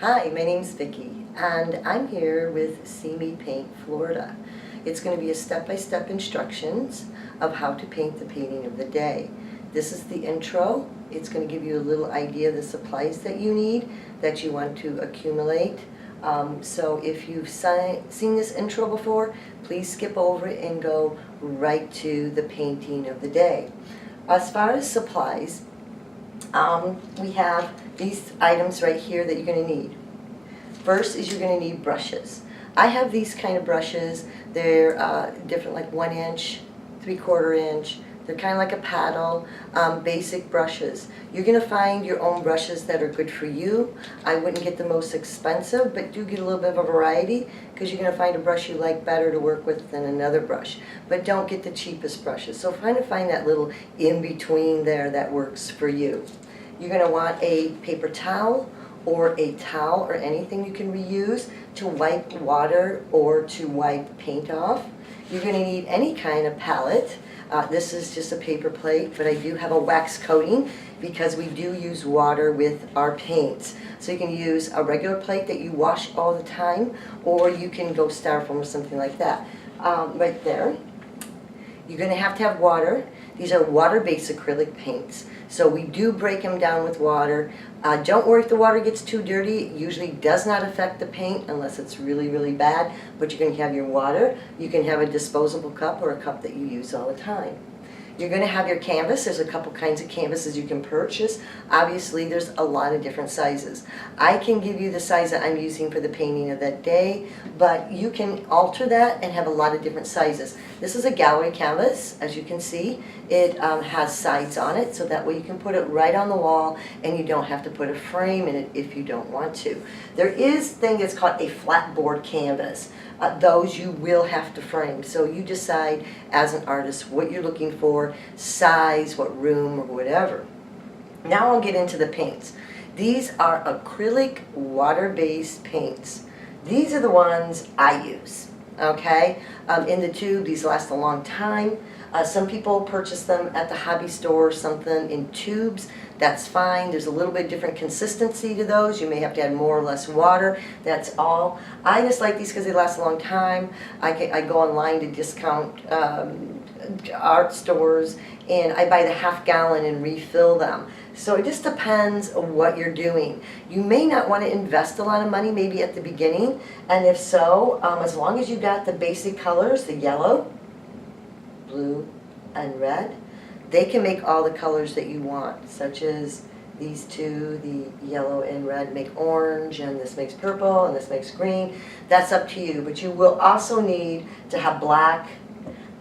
Hi, my name's Vicki, and I'm here with See Me Paint Florida. It's going to be a step-by-step instructions of how to paint the painting of the day. This is the intro. It's going to give you a little idea of the supplies that you need, that you want to accumulate. So if you've seen this intro before, please skip over it and go right to the painting of the day. As far as supplies, we have these items right here that you're going to need. First is you're going to need brushes. I have these kind of brushes. They're different, like 1 inch, 3/4 inch. They're kind of like a paddle, basic brushes. You're going to find your own brushes that are good for you. I wouldn't get the most expensive, but do get a little bit of a variety, because you're going to find a brush you like better to work with than another brush. But don't get the cheapest brushes. So try to find that little in-between there that works for you. You're going to want a paper towel or a towel or anything you can reuse to wipe water or to wipe paint off. You're going to need any kind of palette. This is just a paper plate, but I do have a wax coating because we do use water with our paints. So you can use a regular plate that you wash all the time, or you can go styrofoam or something like that. Right there. You're going to have water. These are water-based acrylic paints. So we do break them down with water. Don't worry if the water gets too dirty. It usually does not affect the paint unless it's really, really bad. But you're going to have your water. You can have a disposable cup or a cup that you use all the time. You're going to have your canvas. There's a couple kinds of canvases you can purchase. Obviously, there's a lot of different sizes. I can give you the size that I'm using for the painting of that day, but you can alter that and have a lot of different sizes. This is a gallery canvas, as you can see. It has sides on it, so that way you can put it right on the wall and you don't have to put a frame in it if you don't want to. There is a thing that's called a flat board canvas. Those you will have to frame. So you decide as an artist what you're looking for, size, what room, or whatever. Now I'll get into the paints. These are acrylic water-based paints. These are the ones I use. Okay? In the tube, these last a long time. Some people purchase them at the hobby store or something in tubes. That's fine. There's a little bit different consistency to those. You may have to add more or less water. That's all. I just like these because they last a long time. I go online to discount art stores, and I buy the ½ gallon and refill them. So it just depends on what you're doing. You may not want to invest a lot of money maybe at the beginning, and if so, as long as you got the basic colors, the yellow, blue, and red, they can make all the colors that you want, such as these two, the yellow and red make orange, and this makes purple, and this makes green. That's up to you, but you will also need to have black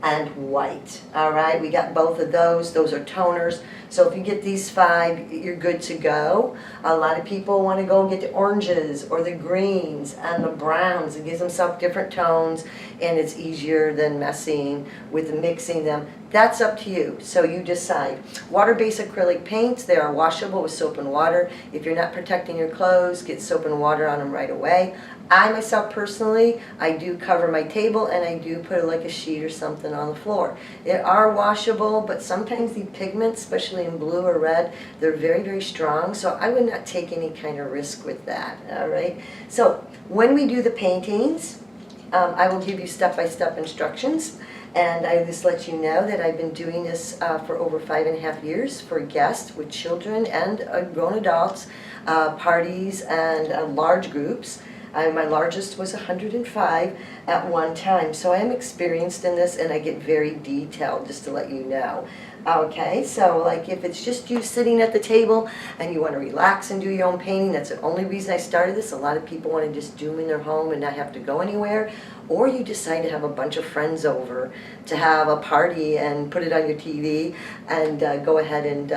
and white. All right, we got both of those. Those are toners. So if you get these 5, you're good to go. A lot of people want to go and get the oranges or the greens and the browns. It gives themselves different tones, and it's easier than messing with mixing them. That's up to you, so you decide. Water-based acrylic paints, they are washable with soap and water. If you're not protecting your clothes, get soap and water on them right away. I myself personally, I do cover my table, and I do put like a sheet or something on the floor. They are washable, but sometimes the pigments, especially in blue or red, they're very, very strong, so I would not take any kind of risk with that, all right? So when we do the paintings, I will give you step-by-step instructions. And I just let you know that I've been doing this for over 5.5 years for guests with children and grown adults, parties, and large groups. My largest was 105 at one time, so I am experienced in this, and I get very detailed, just to let you know. Okay, so like if it's just you sitting at the table and you want to relax and do your own painting, that's the only reason I started this. A lot of people want to just do them in their home and not have to go anywhere. Or you decide to have a bunch of friends over to have a party and put it on your TV and go ahead and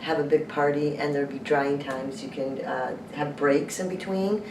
have a big party, and there'll be drying times. You can have breaks in between.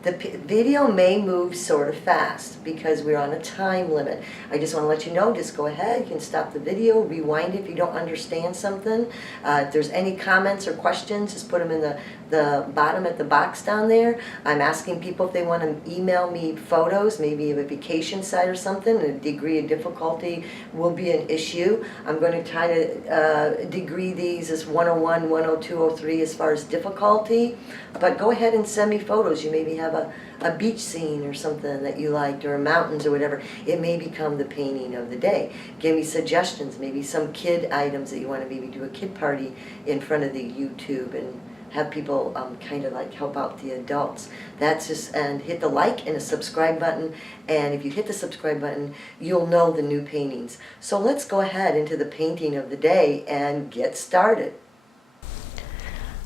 The video may move sort of fast because we're on a time limit. I just want to let you know, just go ahead, you can stop the video, rewind it if you don't understand something. If there's any comments or questions, just put them in the the bottom at the box down there, I'm asking people if they want to email me photos, maybe of a vacation site or something. A degree of difficulty will be an issue. I'm going to try to degree these as 101, 102, 03 as far as difficulty. But go ahead and send me photos. You maybe have a beach scene or something that you liked, or mountains or whatever. It may become the painting of the day. Give me suggestions, maybe some kid items that you want to maybe do a kid party in front of the YouTube and have people kind of like help out the adults. That's just, and hit the like and a subscribe button, and if you hit the subscribe button, you'll know the new paintings. So let's go ahead into the painting of the day and get started.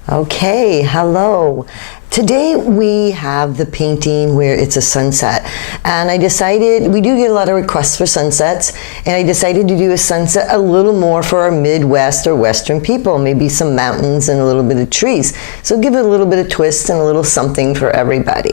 Okay, hello. Today we have the painting where it's a sunset, and I decided, we do get a lot of requests for sunsets, and I decided to do a sunset a little more for our Midwest or Western people, maybe some mountains and a little bit of trees. So give it a little bit of twist and a little something for everybody.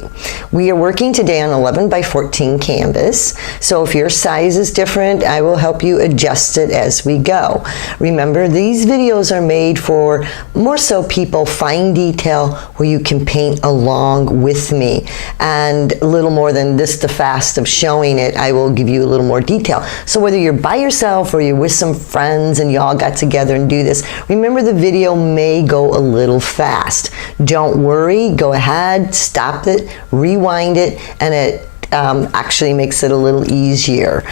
We are working today on 11 by 14 canvas, so if your size is different, I will help you adjust it as we go. Remember, these videos are made for more so people fine detail where you can paint along with me, and a little more than just the fast of showing it, I will give you a little more detail. So whether you're by yourself or you're with some friends and you all got together and do this, remember the video may go a little fast. Don't worry, go ahead, stop it, rewind it, and it actually makes it a little easier.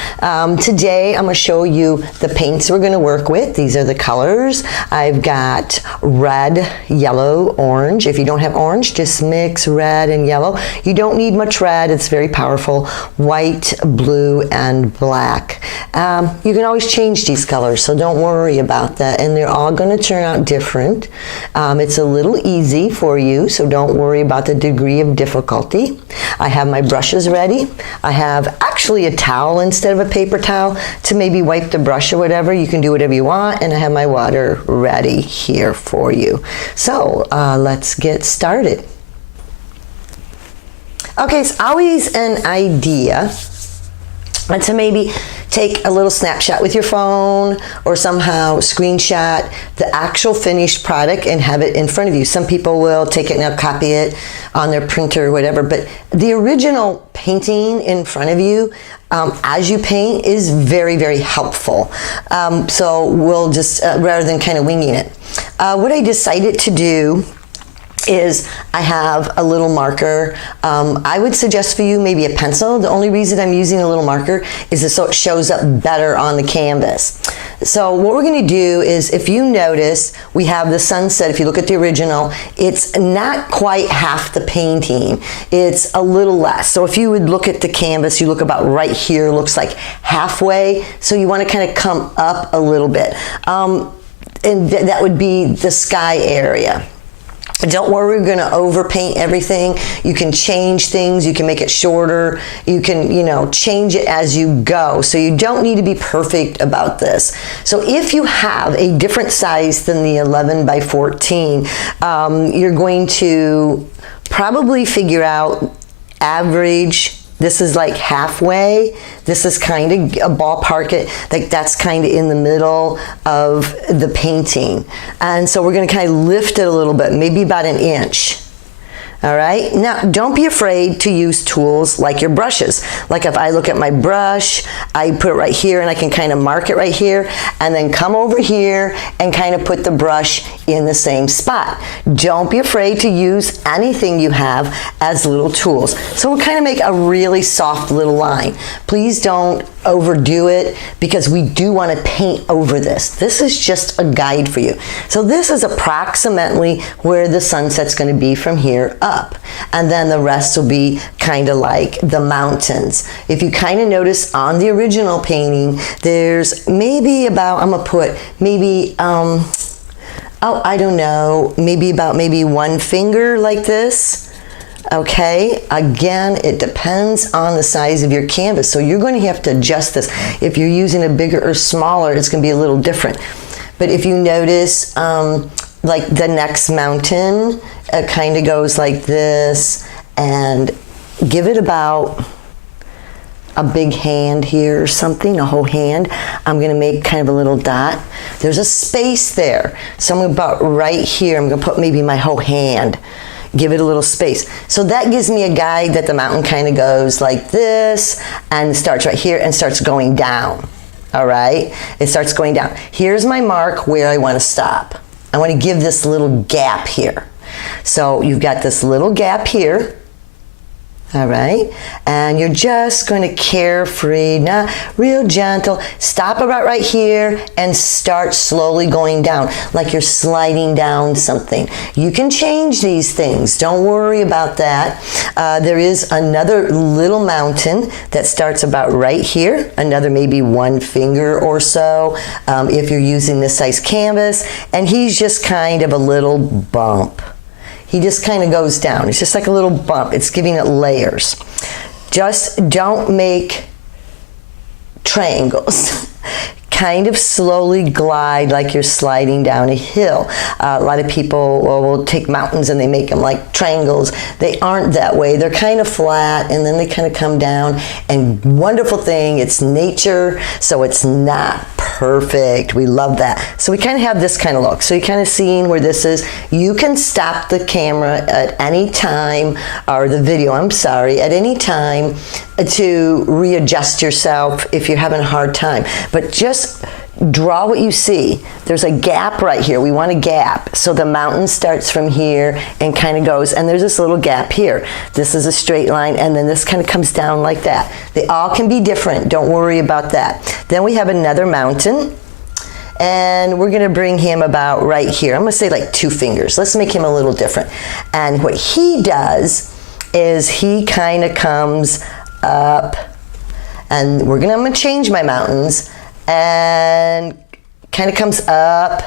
Today I'm going to show you the paints we're going to work with. These are the colors. I've got red, yellow, orange. If you don't have orange, just mix red and yellow. You don't need much red, it's very powerful. White, blue, and black. You can always change these colors, so don't worry about that, and they're all going to turn out different. It's a little easy for you, so don't worry about the degree of difficulty. I have my brushes ready. I have actually a towel instead of a paper towel to maybe wipe the brush or whatever. You can do whatever you want, and I have my water ready here for you. So let's get started. Okay, it's always an idea to maybe take a little snapshot with your phone or somehow screenshot the actual finished product and have it in front of you. Some people will take it and they'll copy it on their printer or whatever, but the original painting in front of you as you paint is very, very helpful. So we'll just, rather than kind of winging it. What I decided to do is I have a little marker. I would suggest for you maybe a pencil. The only reason I'm using a little marker is so it shows up better on the canvas. So what we're going to do is, if you notice, we have the sunset. If you look at the original, it's not quite half the painting. It's a little less. So if you would look at the canvas, you look about right here, looks like halfway. So you want to kind of come up a little bit. And that would be the sky area. Don't worry, we're going to overpaint everything. You can change things, you can make it shorter, you can, change it as you go. So you don't need to be perfect about this. So if you have a different size than the 11 by 14, you're going to probably figure out average. This is like halfway. This is kind of a ballpark it, like that's kind of in the middle of the painting. And so we're going to kind of lift it a little bit, maybe about an inch. All right, now don't be afraid to use tools like your brushes. Like if I look at my brush, I put it right here and I can kind of mark it right here, and then come over here and kind of put the brush in the same spot. Don't be afraid to use anything you have as little tools. So we'll kind of make a really soft little line. Please don't overdo it, because we do want to paint over this. This is just a guide for you. So this is approximately where the sunset's going to be from here up, and then the rest will be kind of like the mountains. If you kind of notice on the original painting, there's maybe about, I'm gonna put maybe I don't know, maybe one finger like this. Okay, again, it depends on the size of your canvas, so you're going to have to adjust this. If you're using a bigger or smaller, it's going to be a little different. But if you notice, like the next mountain, it kind of goes like this, and give it about, a big hand here or something, a whole hand, I'm gonna make kind of a little dot. There's a space there. So I'm about right here, I'm gonna put maybe my whole hand, give it a little space. So that gives me a guide that the mountain kind of goes like this and starts right here and starts going down. All right, it starts going down. Here's my mark where I want to stop. I want to give this little gap here. So you've got this little gap here. All right, and you're just going to carefree, not real gentle, stop about right here and start slowly going down, like you're sliding down something. You can change these things, don't worry about that. There is another little mountain that starts about right here, another maybe 1 finger or so, if you're using this size canvas, and he's just kind of a little bump. He just kind of goes down. It's just like a little bump. It's giving it layers. Just don't make triangles. Kind of slowly glide like you're sliding down a hill. A lot of people will take mountains and they make them like triangles. They aren't that way. They're kind of flat and then they kind of come down. And wonderful thing, it's nature, so it's not perfect. We love that. So we kind of have this kind of look. So you're kind of seeing where this is. You can stop the camera at any time, or the video, I'm sorry, at any time to readjust yourself if you're having a hard time. But just draw what you see. There's a gap right here. We want a gap. So the mountain starts from here and kind of goes, and there's this little gap here. This is a straight line, and then this kind of comes down like that. They all can be different. Don't worry about that. Then we have another mountain, and we're gonna bring him about right here. I'm gonna say like 2 fingers. Let's make him a little different. And what he does is he kind of comes up, and I'm gonna change my mountains, and kind of comes up,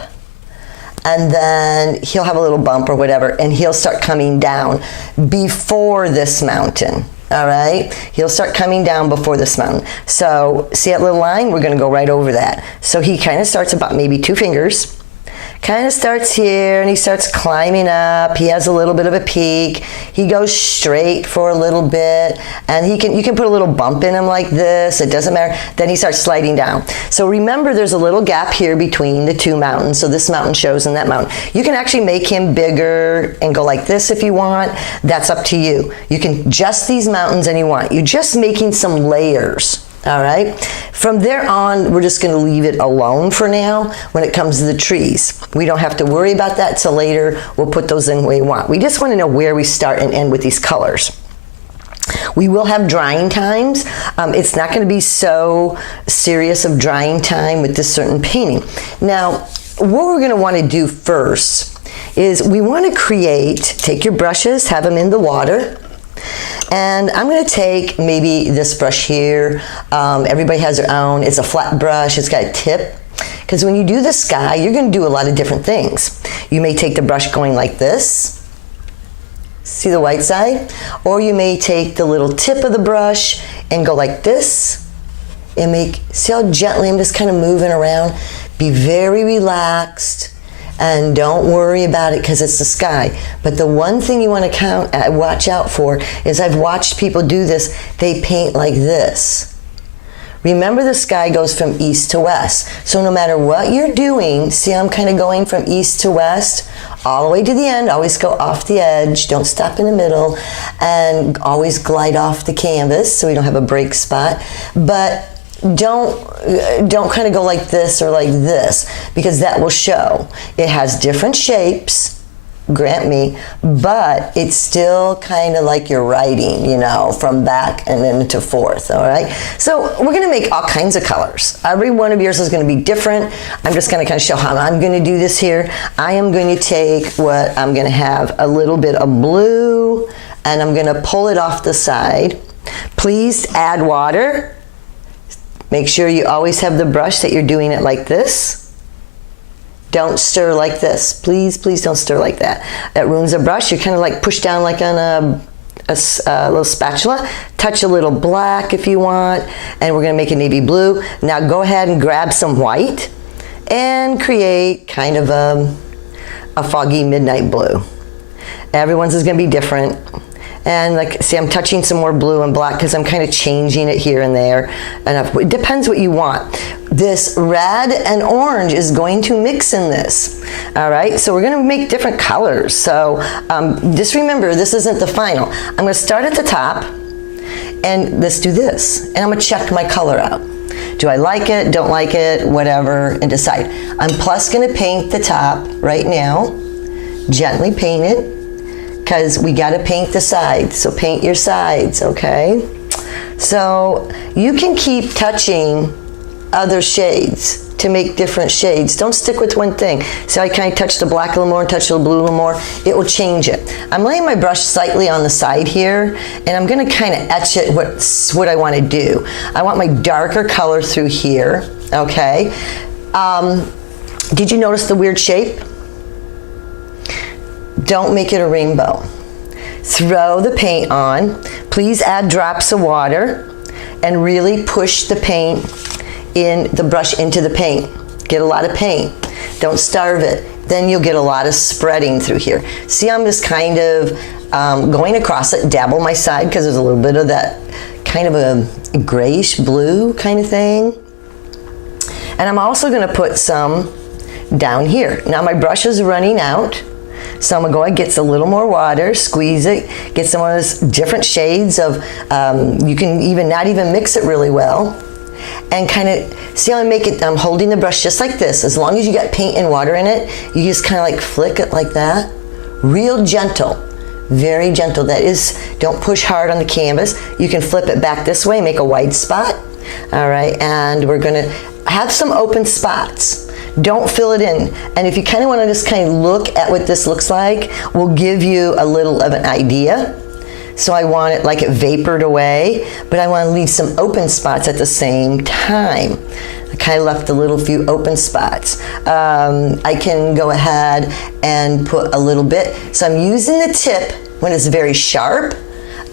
and then he'll have a little bump or whatever, and he'll start coming down before this mountain. All right, he'll start coming down before this mountain. So see that little line? We're gonna go right over that. So he kind of starts about maybe 2 fingers, kind of starts here and he starts climbing up. He has a little bit of a peak. He goes straight for a little bit, and you can put a little bump in him like this. It doesn't matter. Then he starts sliding down. So remember, there's a little gap here between the 2 mountains. So this mountain shows in that mountain. You can actually make him bigger and go like this if you want. That's up to you. You can adjust these mountains any you want. You're just making some layers. All right, from there on, we're just going to leave it alone for now when it comes to the trees. We don't have to worry about that till later. We'll put those in where we want. We just want to know where we start and end with these colors. We will have drying times. It's not going to be so serious of drying time with this certain painting. Now, what we're going to want to do first is we want to take your brushes, have them in the water. And I'm going to take maybe this brush here. Everybody has their own. It's a flat brush. It's got a tip. Because when you do the sky, you're going to do a lot of different things. You may take the brush going like this. See the white side? Or you may take the little tip of the brush and go like this. And see how gently I'm just kind of moving around. Be very relaxed. And don't worry about it because it's the sky. But the one thing you want to watch out for is I've watched people do this. They paint like this. Remember, the sky goes from east to west. So no matter what you're doing, see I'm kind of going from east to west, all the way to the end. Always go off the edge. Don't stop in the middle. And always glide off the canvas so we don't have a break spot. But don't kind of go like this or like this, because that will show. It has different shapes, grant me, but it's still kind of like you're writing, you know, from back and then to forth, all right? So we're going to make all kinds of colors. Every one of yours is going to be different. I'm just going to kind of show how I'm going to do this here. I am going to take what I'm going to have a little bit of blue, and I'm going to pull it off the side. Please add water. Make sure you always have the brush that you're doing it like this. Don't stir like this. Please, please don't stir like that. That ruins the brush. You kind of like push down like on a little spatula. Touch a little black if you want. And we're going to make a navy blue. Now go ahead and grab some white and create kind of a foggy midnight blue. Everyone's is going to be different. And like, see, I'm touching some more blue and black because I'm kind of changing it here and there. And it depends what you want. This red and orange is going to mix in this. All right, so we're going to make different colors. So just remember, this isn't the final. I'm going to start at the top, and let's do this. And I'm going to check my color out. Do I like it, don't like it, whatever, and decide. I'm plus going to paint the top right now. Gently paint it, because we got to paint the sides. So paint your sides, okay? So you can keep touching other shades to make different shades. Don't stick with one thing. So I kind of touch the black a little more and touch the blue a little more. It will change it. I'm laying my brush slightly on the side here, and I'm going to kind of etch it what I want to do. I want my darker color through here, okay? Did you notice the weird shape? Don't make it a rainbow. Throw the paint on. Please add drops of water and really push the paint in the brush into the paint. Get a lot of paint. Don't starve it. Then you'll get a lot of spreading through here. See, I'm just kind of going across it, dabble my side because there's a little bit of that kind of a grayish blue kind of thing. And I'm also going to put some down here. Now my brush is running out. So I'm going to go and get a little more water, squeeze it, get some of those different shades of, you can even not even mix it really well. And kind of, see how I make it, I'm holding the brush just like this. As long as you got paint and water in it, you just kind of like flick it like that. Real gentle, very gentle. That is, don't push hard on the canvas. You can flip it back this way, make a wide spot. All right, and we're going to have some open spots. Don't fill it in. And if you kind of want to just kind of look at what this looks like, we'll give you a little of an idea. So I want it like it vapored away, but I want to leave some open spots at the same time. I kind of left a little few open spots. I can go ahead and put a little bit. So I'm using the tip when it's very sharp.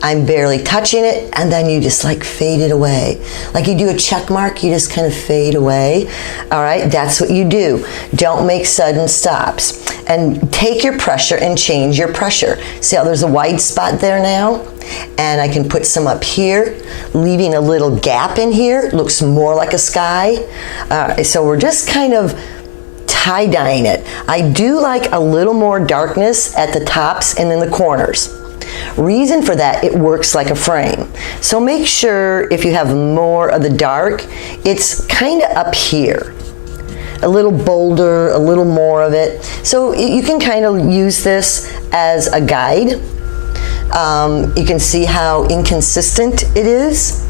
I'm barely touching it, and then you just like fade it away. Like you do a check mark, you just kind of fade away. All right, that's what you do. Don't make sudden stops. And take your pressure and change your pressure. See how there's a wide spot there now? And I can put some up here, leaving a little gap in here. Looks more like a sky. So we're just kind of tie-dyeing it. I do like a little more darkness at the tops and in the corners. Reason for that, it works like a frame. So make sure if you have more of the dark, it's kind of up here. A little bolder, a little more of it. So you can kind of use this as a guide. You can see how inconsistent it is.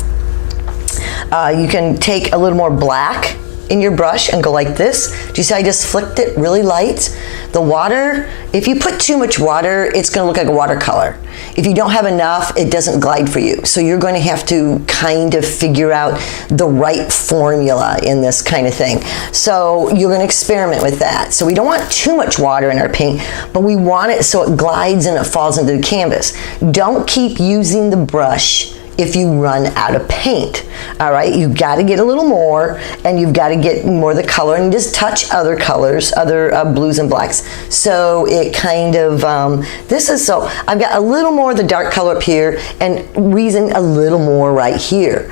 You can take a little more black in your brush and go like this. Do you see I just flicked it really light? The water, if you put too much water, it's going to look like a watercolor. If you don't have enough, it doesn't glide for you. So you're going to have to kind of figure out the right formula in this kind of thing. So you're going to experiment with that. So we don't want too much water in our paint, but we want it so it glides and it falls into the canvas. Don't keep using the brush if you run out of paint. All right, you've got to get a little more, and you've got to get more of the color, and just touch other colors, other blues and blacks. So it kind of, this is, so I've got a little more of the dark color up here, and reason a little more right here,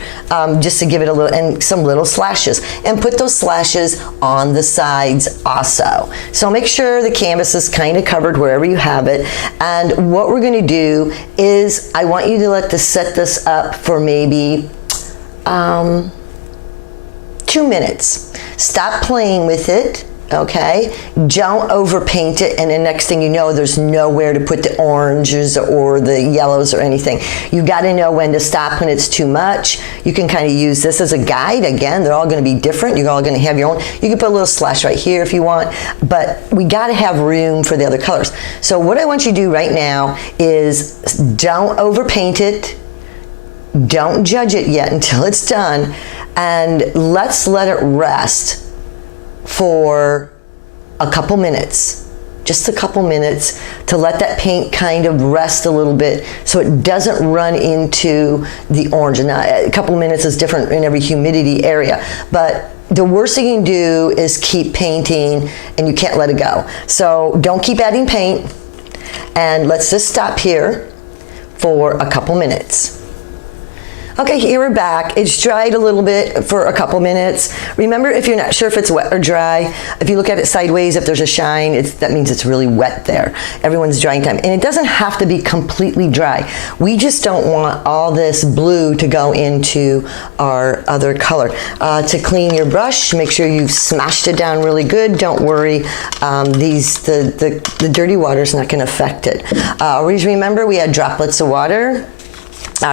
just to give it a little, and some little slashes, and put those slashes on the sides also. So make sure the canvas is kind of covered wherever you have it. And what we're going to do is, I want you to set this up for maybe 2 minutes. Stop playing with it, okay? Don't overpaint it, and the next thing you know, there's nowhere to put the oranges or the yellows or anything. You got to know when to stop when it's too much. You can kind of use this as a guide. Again, they're all going to be different. You're all going to have your own. You can put a little slash right here if you want, but we got to have room for the other colors. So what I want you to do right now is don't overpaint it. Don't judge it yet until it's done, and let's let it rest for a couple minutes, just a couple minutes, to let that paint kind of rest a little bit so it doesn't run into the orange. Now, a couple of minutes is different in every humidity area, but the worst thing you can do is keep painting and you can't let it go. So don't keep adding paint, and let's just stop here. for a couple minutes. Okay, here we're back. It's dried a little bit for a couple minutes. Remember, if you're not sure if it's wet or dry, if you look at it sideways, if there's a shine, that means it's really wet there. Everyone's drying time. And it doesn't have to be completely dry. We just don't want all this blue to go into our other color. To clean your brush, make sure you've smashed it down really good. Don't worry, the dirty water is not going to affect it. Always remember, we had droplets of water.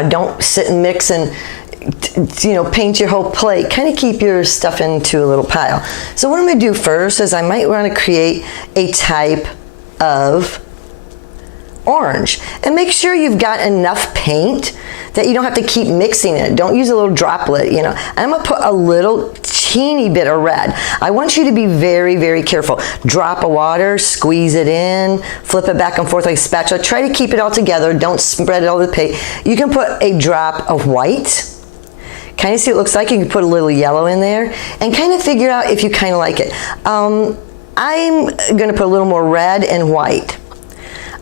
Don't sit and mix and paint your whole plate. Kind of keep your stuff into a little pile. So what I'm going to do first is I might want to create a type of orange. And make sure you've got enough paint that you don't have to keep mixing it. Don't use a little droplet, I'm going to put a little teeny bit of red. I want you to be very, very careful. Drop of water, squeeze it in, flip it back and forth like a spatula. Try to keep it all together. Don't spread it all over the paint. You can put a drop of white. Kind of see what it looks like. You can put a little yellow in there and kind of figure out if you kind of like it. I'm going to put a little more red and white.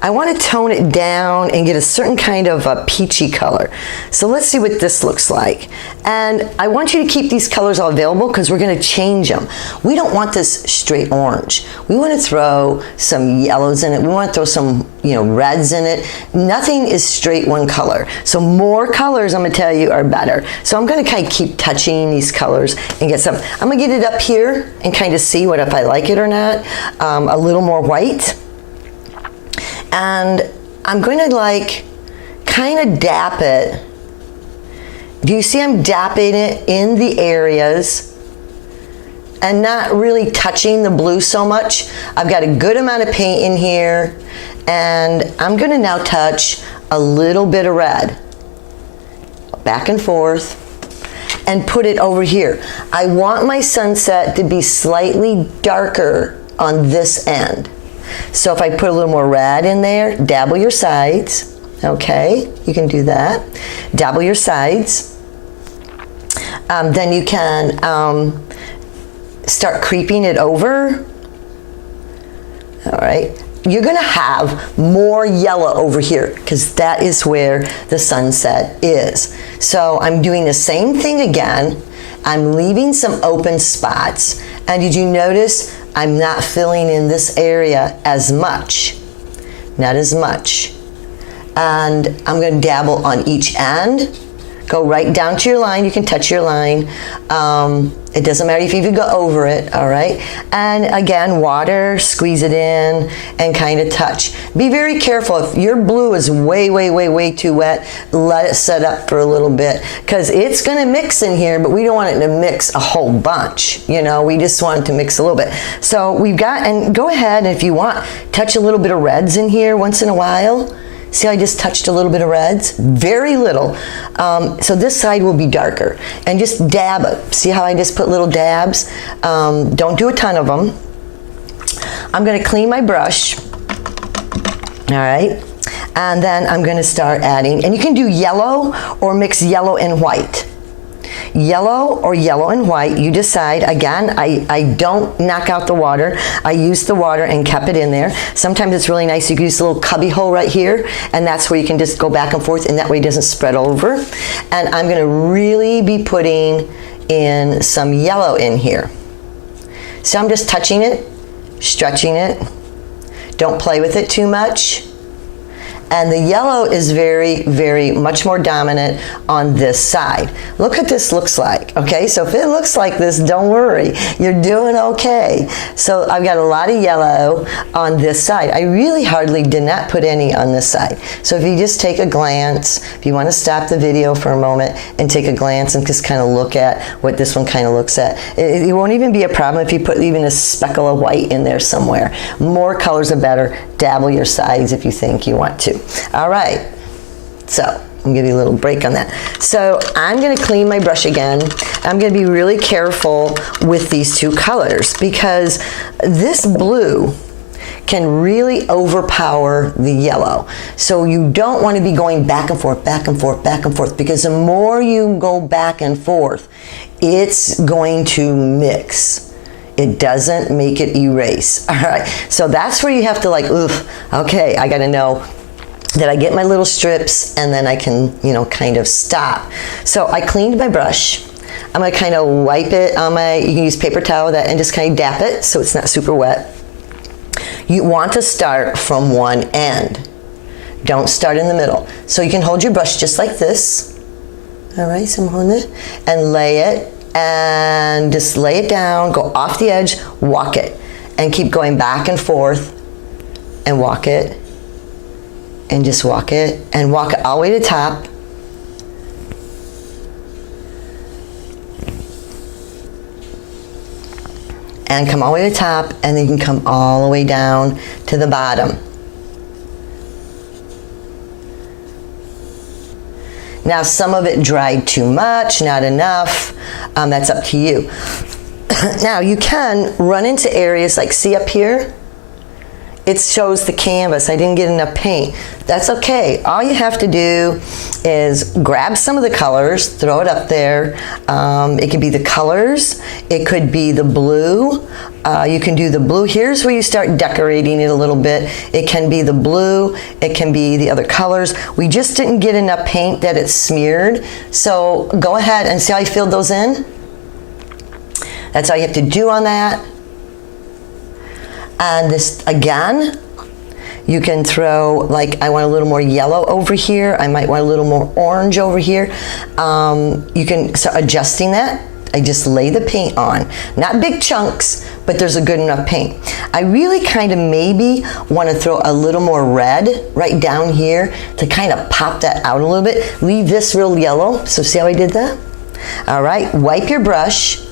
I want to tone it down and get a certain kind of a peachy color. So let's see what this looks like. And I want you to keep these colors all available because we're going to change them. We don't want this straight orange. We want to throw some yellows in it. We want to throw some, reds in it. Nothing is straight one color. So more colors, I'm going to tell you, are better. So I'm going to kind of keep touching these colors and get some. I'm going to get it up here and kind of see if I like it or not. A little more white. And I'm going to kind of dap it. Do you see I'm dapping it in the areas and not really touching the blue so much? I've got a good amount of paint in here, and I'm going to now touch a little bit of red. Back and forth. And put it over here. I want my sunset to be slightly darker on this end. So if I put a little more red in there, dabble your sides, okay? You can do that. Dabble your sides. Then you can start creeping it over. All right. You're going to have more yellow over here because that is where the sunset is. So I'm doing the same thing again. I'm leaving some open spots. And did you notice I'm not filling in this area as much? Not as much. And I'm going to dabble on each end. Go right down to your line. You can touch your line. It doesn't matter if you even go over it, all right? And again, water, squeeze it in, and kind of touch. Be very careful. If your blue is way, way, way, way too wet, let it set up for a little bit, because it's going to mix in here, but we don't want it to mix a whole bunch. We just want it to mix a little bit. So we've got, and go ahead, and if you want, touch a little bit of reds in here once in a while. See how I just touched a little bit of reds? Very little. So this side will be darker. And just dab it. See how I just put little dabs? Don't do a ton of them. I'm going to clean my brush. All right. And then I'm going to start adding. And you can do yellow or mix yellow and white. Yellow or yellow and white, you decide. Again, I don't knock out the water. I used the water and kept it in there. Sometimes it's really nice. You can use a little cubby hole right here, and that's where you can just go back and forth, and that way it doesn't spread over. And I'm going to really be putting in some yellow in here. So I'm just touching it, stretching it. Don't play with it too much. And the yellow is very, very much more dominant on this side. Look what this looks like, okay? So if it looks like this, don't worry. You're doing okay. So I've got a lot of yellow on this side. I really hardly did not put any on this side. So if you just take a glance, if you want to stop the video for a moment and take a glance and just kind of look at what this one kind of looks at. It won't even be a problem if you put even a speckle of white in there somewhere. More colors are better. Dabble your sides if you think you want to. All right, so I'm giving you a little break on that. So I'm going to clean my brush again. I'm going to be really careful with these two colors because this blue can really overpower the yellow. So you don't want to be going back and forth, back and forth, back and forth, because the more you go back and forth, it's going to mix. It doesn't make it erase. All right, so that's where you have to oof, okay, I got to know that I get my little strips and then I can, you know, kind of stop. So I cleaned my brush. I'm gonna kind of wipe it on you can use paper towel and just kind of dap it so it's not super wet. You want to start from one end. Don't start in the middle. So you can hold your brush just like this. All right, so I'm holding it and lay it and just lay it down, go off the edge, walk it, and keep going back and forth and walk it and just walk it and walk it all the way to the top. And come all the way to the top, and then you can come all the way down to the bottom. Now some of it dried too much, not enough, that's up to you. Now you can run into areas like, see up here? It shows the canvas, I didn't get enough paint. That's okay, all you have to do is grab some of the colors, throw it up there. It could be the colors, it could be the blue. You can do the blue. Here's where you start decorating it a little bit. It can be the blue, it can be the other colors. We just didn't get enough paint that it's smeared. So go ahead and see how I filled those in? That's all you have to do on that. And this, again, you can throw, like, I want a little more yellow over here. I might want a little more orange over here. You can start adjusting that. I just lay the paint on. Not big chunks, but there's a good enough paint. I really kind of maybe want to throw a little more red right down here to kind of pop that out a little bit. Leave this real yellow. So see how I did that? All right, wipe your brush.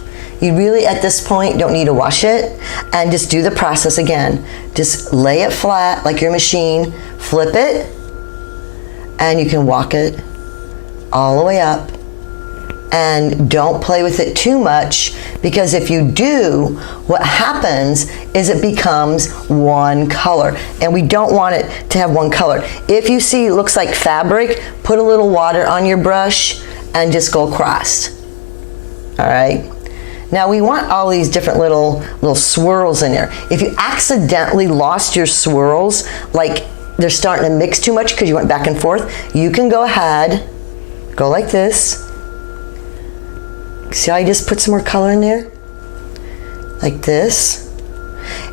You really, at this point, don't need to wash it, and just do the process again. Just lay it flat like your machine, flip it, and you can walk it all the way up. And don't play with it too much, because if you do, what happens is it becomes one color, and we don't want it to have one color. If you see it looks like fabric, put a little water on your brush and just go across. All right? Now we want all these different little swirls in there. If you accidentally lost your swirls, like they're starting to mix too much because you went back and forth, you can go ahead, go like this. See how I just put some more color in there? Like this.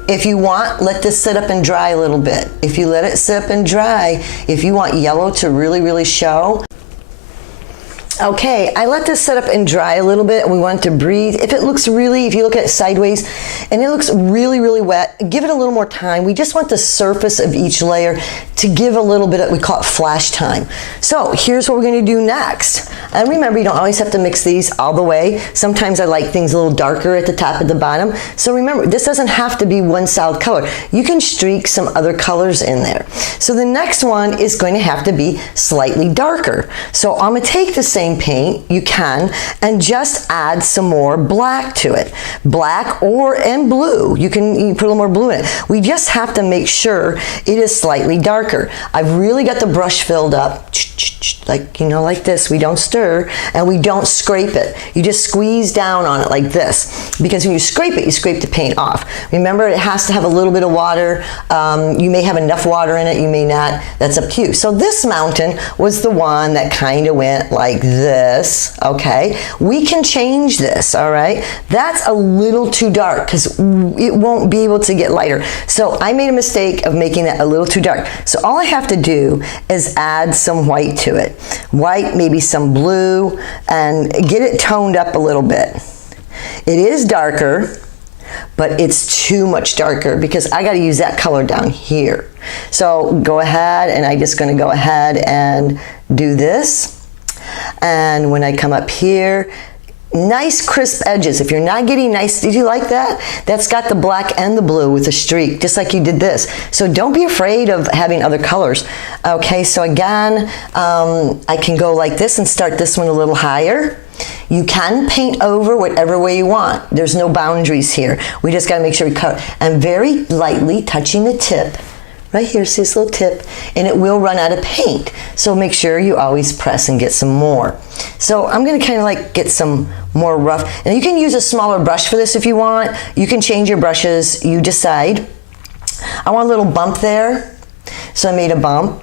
If you want, let this sit up and dry a little bit. If you let it sit up and dry, if you want yellow to really, really show, okay, I let this sit up and dry a little bit, and we want it to breathe. If it looks really, if you look at it sideways, and it looks really, really wet, give it a little more time. We just want the surface of each layer to give a little bit of, we call it flash time. So here's what we're gonna do next. And remember, you don't always have to mix these all the way. Sometimes I like things a little darker at the top and the bottom. So remember, this doesn't have to be one solid color. You can streak some other colors in there. So the next one is going to have to be slightly darker. So I'm gonna take the same paint, you can, and just add some more black to it. Black and blue. You can put a little more blue in it. We just have to make sure it is slightly darker. I've really got the brush filled up, like, you know, like this. We don't stir and we don't scrape it. You just squeeze down on it like this, because when you scrape it, you scrape the paint off. Remember, it has to have a little bit of water. You may have enough water in it, you may not. That's up to you. So this mountain was the one that kind of went like this, okay? We can change this, all right? That's a little too dark because it won't be able to get lighter. So I made a mistake of making that a little too dark. So all I have to do is add some white to it. White, maybe some blue, and get it toned up a little bit. It is darker, but it's too much darker because I got to use that color down here. So go ahead, and I'm just going to go ahead and do this. And when I come up here, nice crisp edges. If you're not getting nice, did you like that? That's got the black and the blue with a streak, just like you did this. So don't be afraid of having other colors. Okay, so again, I can go like this and start this one a little higher. You can paint over whatever way you want. There's no boundaries here. We just gotta make sure we cut. And very lightly touching the tip, right here, see this little tip, and it will run out of paint. So make sure you always press and get some more. So I'm gonna kind of like get some more rough, and you can use a smaller brush for this if you want. You can change your brushes, you decide. I want a little bump there, so I made a bump.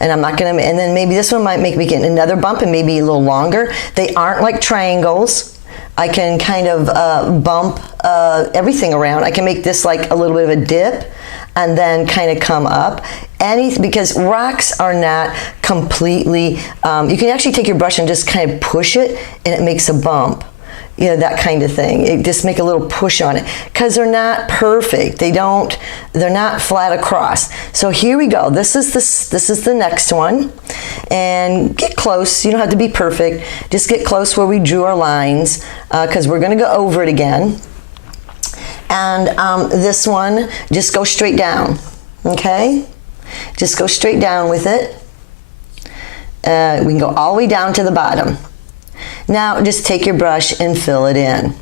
And I'm not gonna, and then maybe this one might make me get another bump and maybe a little longer. They aren't like triangles. I can kind of bump everything around. I can make this like a little bit of a dip and then kind of come up. Because rocks are not completely, you can actually take your brush and just kind of push it and it makes a bump. You know, that kind of thing. It just make a little push on it because they're not perfect. They're not flat across. So here we go. This is the next one. And get close. You don't have to be perfect. Just get close where we drew our lines because we're going to go over it again. And this one, just go straight down. Okay? Just go straight down with it. We can go all the way down to the bottom. Now just take your brush and fill it in.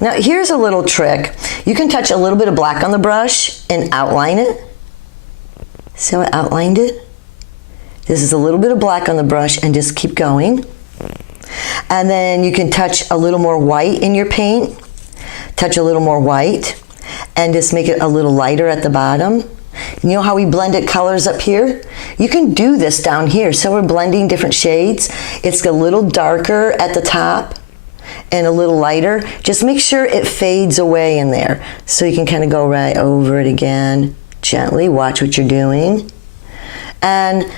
Now here's a little trick. You can touch a little bit of black on the brush and outline it. See how I outlined it? This is a little bit of black on the brush and just keep going. And then you can touch a little more white in your paint. Touch a little more white and just make it a little lighter at the bottom. You know how we blended colors up here? You can do this down here. So we're blending different shades. It's a little darker at the top and a little lighter. Just make sure it fades away in there. So you can kind of go right over it again. Gently, watch what you're doing. And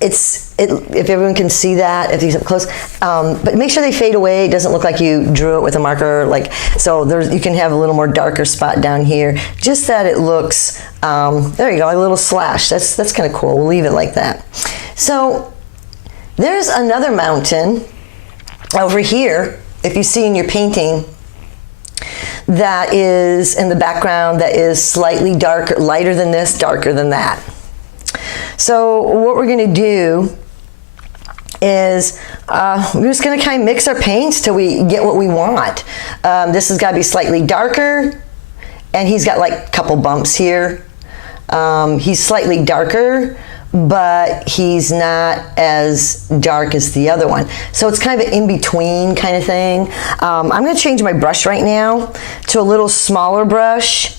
if everyone can see that, if you get close, but make sure they fade away. It doesn't look like you drew it with a marker, so you can have a little more darker spot down here, just that it looks, there you go, a little slash. That's kind of cool. We'll leave it like that. So there's another mountain over here, if you see in your painting, that is in the background that is slightly darker, lighter than this, darker than that. So what we're going to do is we're just going to kind of mix our paints till we get what we want. This has got to be slightly darker, and he's got like a couple bumps here. He's slightly darker, but he's not as dark as the other one. So it's kind of an in-between kind of thing. I'm going to change my brush right now to a little smaller brush.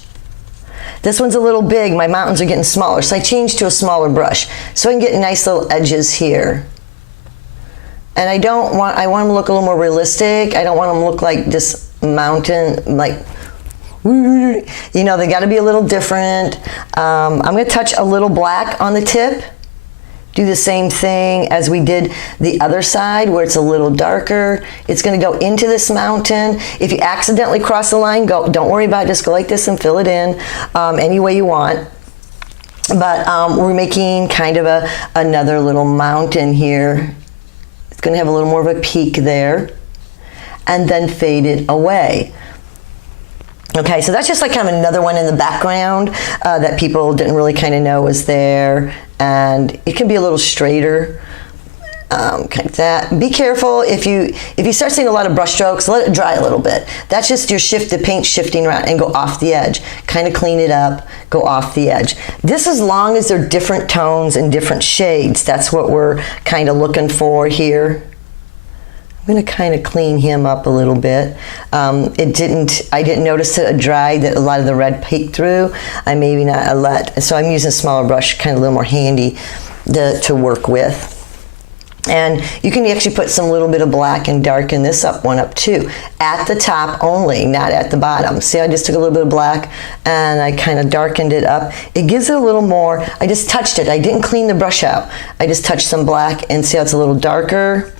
This one's a little big. My mountains are getting smaller, so I changed to a smaller brush so I can get nice little edges here. And I want them to look a little more realistic. I don't want them to look like this mountain, like, you know, they got to be a little different. I'm going to touch a little black on the tip. Do the same thing as we did the other side where it's a little darker. It's going to go into this mountain. If you accidentally cross the line, don't worry about it. Just go like this and fill it in any way you want. But we're making kind of another little mountain here. It's going to have a little more of a peak there and then fade it away. Okay, so that's just like kind of another one in the background that people didn't really kind of know was there. And it can be a little straighter, kind of that. Be careful if you start seeing a lot of brush strokes, let it dry a little bit. That's just the paint shifting around and go off the edge. Kind of clean it up, go off the edge. This, as long as they're different tones and different shades, that's what we're kind of looking for here. I'm going to kind of clean him up a little bit. I didn't notice that it dried, that a lot of the red peeked through. So I'm using a smaller brush, kind of a little more handy to work with. And you can actually put some little bit of black and darken this one up too. At the top only, not at the bottom. See, I just took a little bit of black and I kind of darkened it up. It gives it a little more, I just touched it. I didn't clean the brush out. I just touched some black and see how it's a little darker.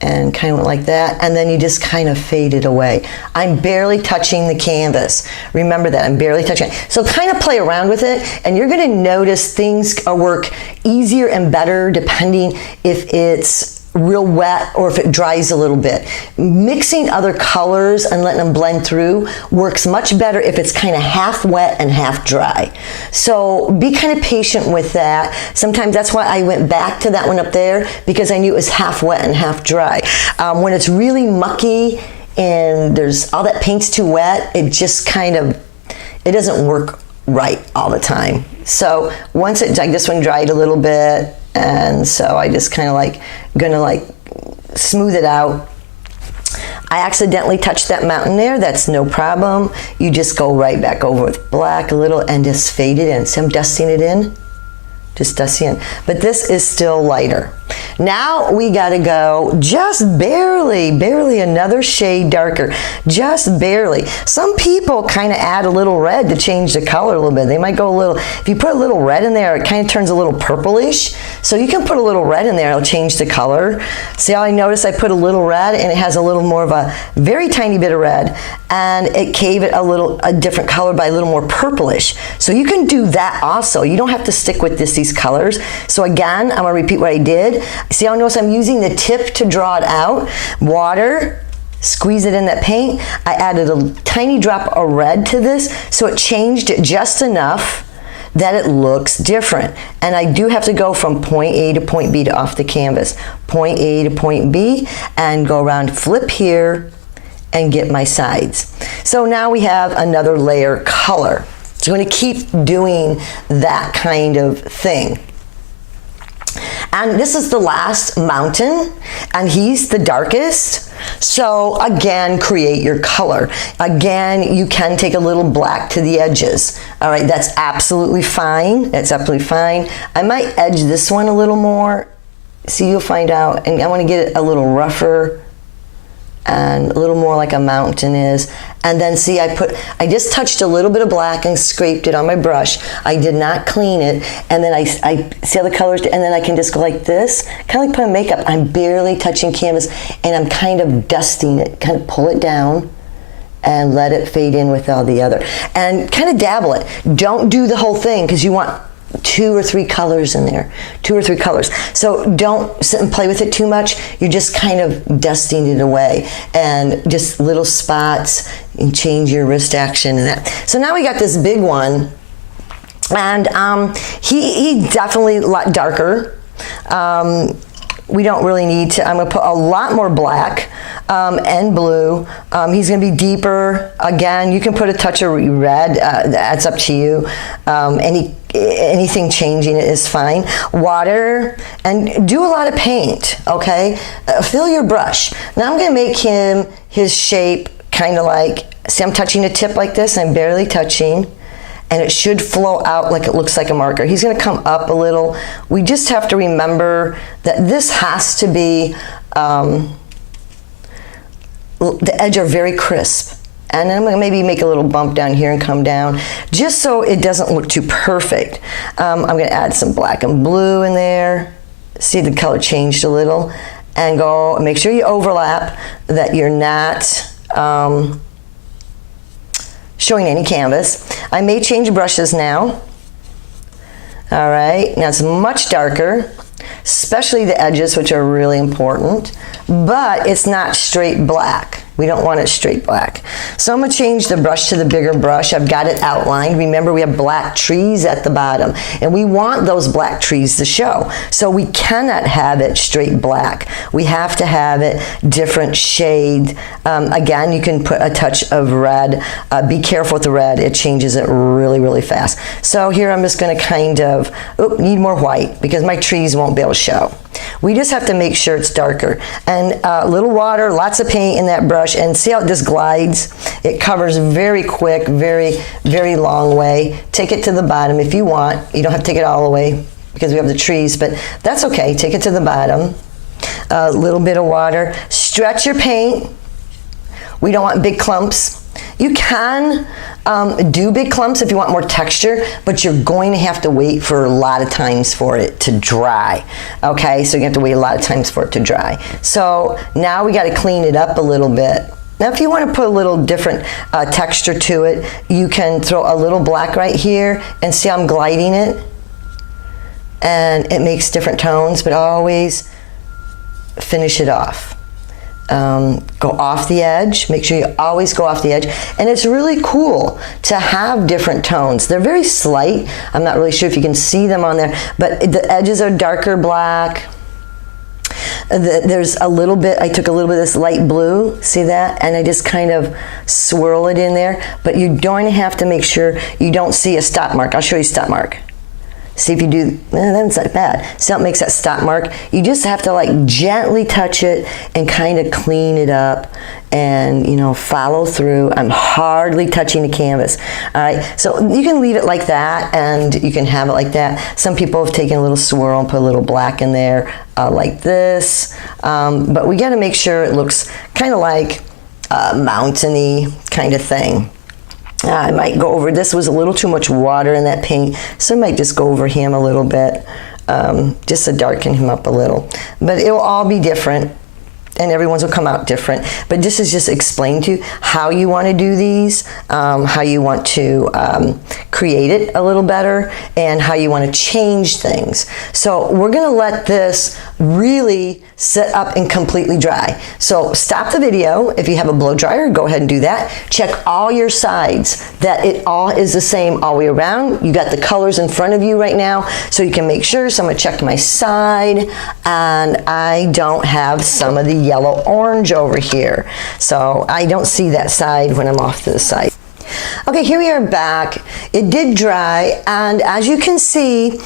And kind of went like that, and then you just kind of fade it away. I'm barely touching the canvas. Remember that, I'm barely touching it. So kind of play around with it, and you're going to notice things work easier and better depending if it's real wet or if it dries a little bit. Mixing other colors and letting them blend through works much better if it's kind of half wet and half dry. So be kind of patient with that. Sometimes that's why I went back to that one up there, because I knew it was half wet and half dry. When it's really mucky and there's all that paint's too wet, it just it doesn't work right all the time. So once this one dried a little bit, and so I just kind of gonna smooth it out. I accidentally touched that mountain there. That's no problem. You just go right back over with black a little and just fade it in. So I'm dusting it in. Just dusting in. But this is still lighter. Now we gotta go just barely another shade darker. Just barely. Some people kind of add a little red to change the color a little bit. They might go a little, if you put a little red in there, it kind of turns a little purplish. So you can put a little red in there, it'll change the color. See how I noticed I put a little red and it has a little more of a very tiny bit of red, and it gave it a different color by a little more purplish. So you can do that also. You don't have to stick with these colors. So again, I'm gonna repeat what I did. See how I notice I'm using the tip to draw it out. Water, squeeze it in that paint. I added a tiny drop of red to this, so it changed it just enough that it looks different. And I do have to go from point A to point B to off the canvas. Point A to point B, and go around, flip here, and get my sides. So now we have another layer color. So I'm going to keep doing that kind of thing. And this is the last mountain, and he's the darkest. So again, create your color. Again, you can take a little black to the edges. All right, that's absolutely fine. That's absolutely fine. I might edge this one a little more. See, you'll find out. And I want to get it a little rougher and a little more like a mountain is. And then see, I just touched a little bit of black and scraped it on my brush. I did not clean it. And then I see how the colors, and then I can just go like this, kind of like putting makeup. I'm barely touching canvas, and I'm kind of dusting it, kind of pull it down and let it fade in with all the other. And kind of dabble it. Don't do the whole thing, because you want 2 or 3 colors in there, 2 or 3 colors. So don't sit and play with it too much. You're just kind of dusting it away, and just little spots, and change your wrist action and that. So now we got this big one, and he definitely a lot darker. We don't really need to. I'm gonna put a lot more black and blue. He's gonna be deeper. Again, you can put a touch of red. That's up to you. Anything changing it is fine. Water, and do a lot of paint, okay? Fill your brush. Now I'm gonna make his shape kind of like, see, I'm touching a tip like this, I'm barely touching, and it should flow out like it looks like a marker. He's gonna come up a little. We just have to remember that this has to be, the edges are very crisp. And then I'm gonna maybe make a little bump down here and come down, just so it doesn't look too perfect. I'm gonna add some black and blue in there. See, the color changed a little. And go, make sure you overlap, that you're not showing any canvas. I may change brushes now. All right, now it's much darker, especially the edges, which are really important, but it's not straight black. We don't want it straight black. So I'm gonna change the brush to the bigger brush. I've got it outlined. Remember, we have black trees at the bottom, and we want those black trees to show. So we cannot have it straight black. We have to have it different shade. Again, you can put a touch of red. Be careful with the red. It changes it really, really fast. So here I'm just gonna kind of, need more white, because my trees won't be able to show. We just have to make sure it's darker. And a little water, lots of paint in that brush, and see how it just glides? It covers very quick, very, very long way. Take it to the bottom if you want. You don't have to take it all the way, because we have the trees, but that's okay. Take it to the bottom. A little bit of water. Stretch your paint. We don't want big clumps. You can do big clumps if you want more texture, but you're going to have to wait for a lot of times for it to dry. Okay, so you have to wait a lot of times for it to dry. So now we got to clean it up a little bit. Now if you want to put a little different texture to it, you can throw a little black right here, and see I'm gliding it, and it makes different tones, but always finish it off. Go off the edge. Make sure you always go off the edge. And it's really cool to have different tones. They're very slight. I'm not really sure if you can see them on there, but the edges are darker black. There's a little bit, I took a little bit of this light blue, see that? And I just kind of swirl it in there. But you're going to have to make sure you don't see a stop mark. I'll show you a stop mark. See if you do, that's not bad. See how it makes that stop mark? You just have to like gently touch it and kind of clean it up and, you know, follow through. I'm hardly touching the canvas. All right, so you can leave it like that and you can have it like that. Some people have taken a little swirl and put a little black in there like this. But we got to make sure it looks kind of like mountainy kind of thing. I might go over, this was a little too much water in that paint, so I might just go over him a little bit, just to darken him up a little. But it will all be different, and everyone's will come out different. But this is just explain to you how you want to do these, how you want to create it a little better, and how you want to change things. So we're going to let this really sit up and completely dry. So stop the video. If you have a blow dryer, go ahead and do that. Check all your sides, that it all is the same all the way around. You got the colors in front of you right now, so you can make sure. So I'm gonna check my side, and I don't have some of the yellow orange over here. So I don't see that side when I'm off to the side. Okay, here we are back. It did dry, and as you can see,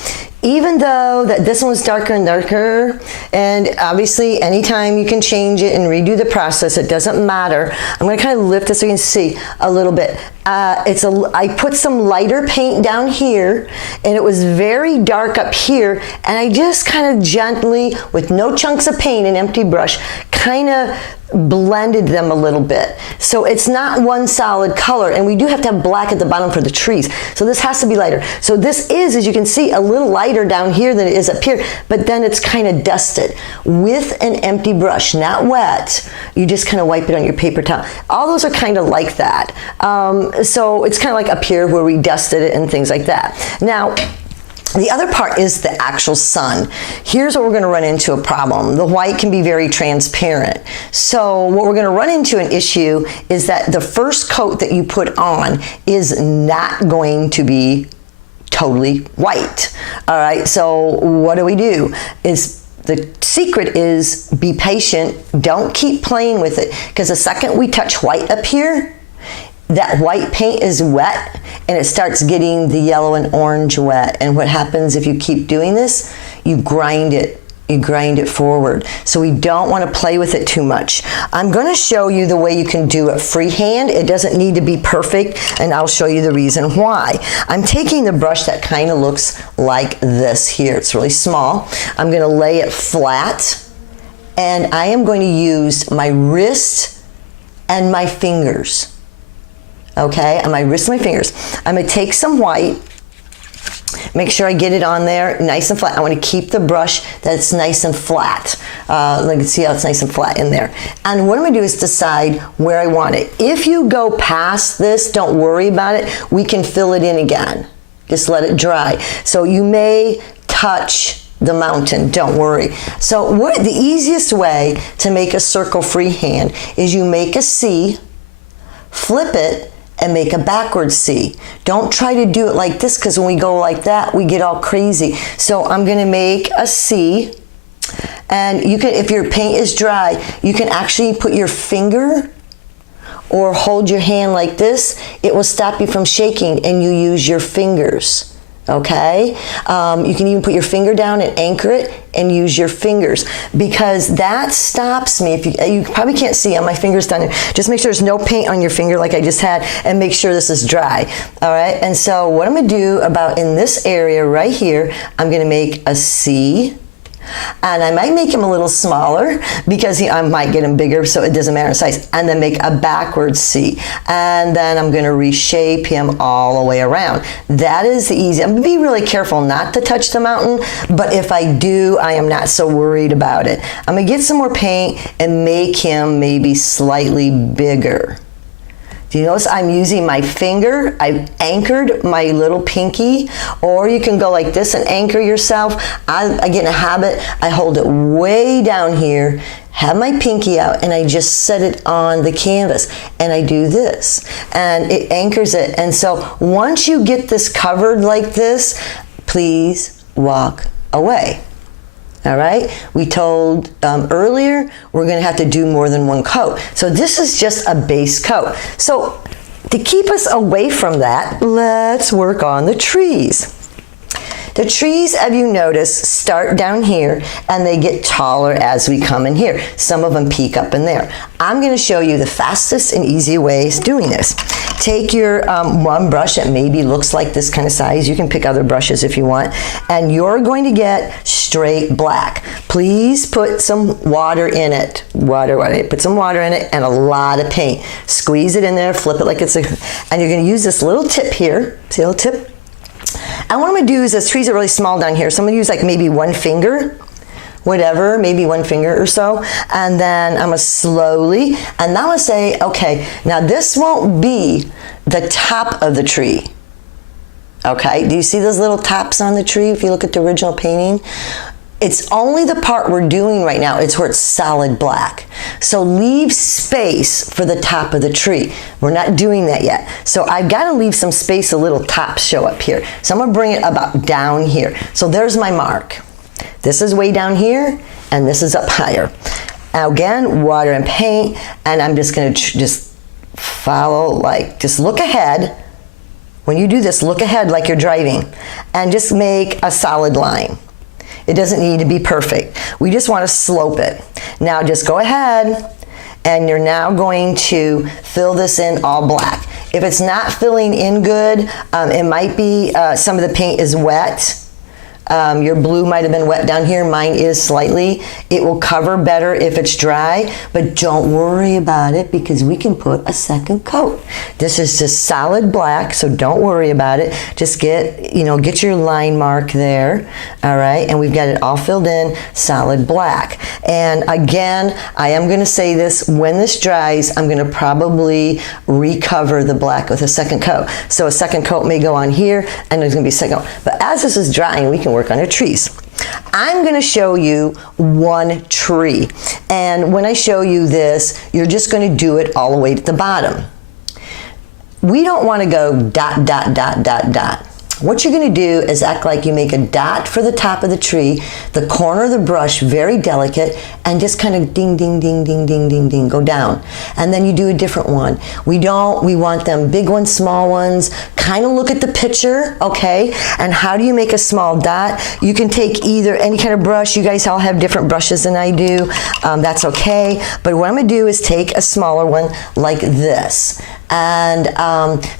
even though that this one was darker and darker, and obviously anytime you can change it and redo the process, it doesn't matter. I'm going to kind of lift this so you can see a little bit. I put some lighter paint down here, and it was very dark up here, and I just kind of gently, with no chunks of paint, an empty brush, kind of blended them a little bit. So it's not one solid color, and we do have to have black at the bottom for the trees. So this has to be lighter. So this is, as you can see, a little lighter down here than it is up here, but then it's kind of dusted. With an empty brush, not wet, you just kind of wipe it on your paper towel. All those are kind of like that. So it's kind of like up here where we dusted it and things like that. Now, the other part is the actual sun. Here's where we're going to run into a problem. The white can be very transparent. So what we're going to run into an issue is that the first coat that you put on is not going to be totally white. All right, so what do? The secret is be patient. Don't keep playing with it, because the second we touch white up here, that white paint is wet and it starts getting the yellow and orange wet. And what happens if you keep doing this? You grind it forward. So we don't want to play with it too much. I'm going to show you the way you can do it freehand. It doesn't need to be perfect, and I'll show you the reason why. I'm taking the brush that kind of looks like this here. It's really small. I'm going to lay it flat, and I am going to use my wrist and my fingers. Okay, on my wrist and my fingers. I'm going to take some white, make sure I get it on there nice and flat. I want to keep the brush that's nice and flat. Let me see how it's nice and flat in there. And what I'm going to do is decide where I want it. If you go past this, don't worry about it. We can fill it in again. Just let it dry. So you may touch the mountain, don't worry. So the easiest way to make a circle freehand is you make a C, flip it, and make a backwards C. Don't try to do it like this, because when we go like that, we get all crazy. So I'm going to make a C, and you can, if your paint is dry, you can actually put your finger or hold your hand like this. It will stop you from shaking, and you use your fingers. Okay, you can even put your finger down and anchor it and use your fingers, because that stops me. If you probably can't see on my fingers down here, just make sure there's no paint on your finger like I just had, and make sure this is dry. All right, and so what I'm going to do about in this area right here, I'm going to make a C. And I might make him a little smaller, because I might get him bigger, so it doesn't matter in size. And then make a backwards C. And then I'm going to reshape him all the way around. That is the easy. I'm going to be really careful not to touch the mountain, but if I do, I am not so worried about it. I'm going to get some more paint and make him maybe slightly bigger. Do you notice I'm using my finger? I've anchored my little pinky, or you can go like this and anchor yourself. I get in a habit, I hold it way down here, have my pinky out, and I just set it on the canvas, and I do this, and it anchors it. And so once you get this covered like this, please walk away. All right, we told earlier we're going to have to do more than one coat. So this is just a base coat. So to keep us away from that, let's work on the trees. The trees, have you noticed, start down here and they get taller as we come in here. Some of them peak up in there. I'm going to show you the fastest and easy ways doing this. Take your one brush that maybe looks like this kind of size. You can pick other brushes if you want. And you're going to get straight black. Please put some water in it. Put some water in it and a lot of paint. Squeeze it in there, flip it like it's a, and you're going to use this little tip here. See a little tip? And what I'm going to do is, this trees are really small down here, so I'm going to use like maybe one finger, whatever, maybe one finger or so, and then I'm going to slowly, and now I'm going to say, okay, now this won't be the top of the tree. Okay, do you see those little tops on the tree if you look at the original painting? It's only the part we're doing right now. It's where it's solid black. So leave space for the top of the tree. We're not doing that yet. So I've got to leave some space, a little top show up here. So I'm going to bring it about down here. So there's my mark. This is way down here, and this is up higher. Now again, water and paint, and I'm just going to just follow, like, just look ahead. When you do this, look ahead like you're driving, and just make a solid line. It doesn't need to be perfect. We just want to slope it. Now just go ahead, and you're now going to fill this in all black. If it's not filling in good, it might be some of the paint is wet. Your blue might have been wet down here. Mine is slightly. It will cover better if it's dry, but don't worry about it because we can put a second coat. This is just solid black, so don't worry about it. Just get your line mark there, all right? And we've got it all filled in, solid black. And again, I am going to say this, when this dries, I'm going to probably recover the black with a second coat. So a second coat may go on here, and there's going to be a second coat. But as this is drying, we can work on your trees. I'm going to show you one tree, and when I show you this, you're just going to do it all the way to the bottom. We don't want to go dot, dot, dot, dot, dot. What you're going to do is act like you make a dot for the top of the tree, the corner of the brush, very delicate, and just kind of ding, ding, ding, ding, ding, ding, ding, go down. And then you do a different one. We want them big ones, small ones, kind of look at the picture, okay? And how do you make a small dot? You can take either any kind of brush. You guys all have different brushes than I do. That's okay. But what I'm going to do is take a smaller one like this. And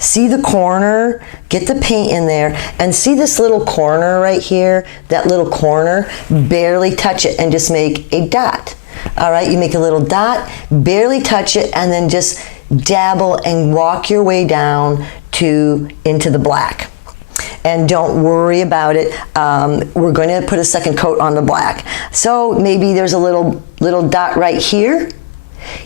see the corner, get the paint in there, and see this little corner right here, that little corner, barely touch it and just make a dot. All right, you make a little dot, barely touch it, and then just dabble and walk your way down into the black. And don't worry about it. We're going to put a second coat on the black. So maybe there's a little dot right here.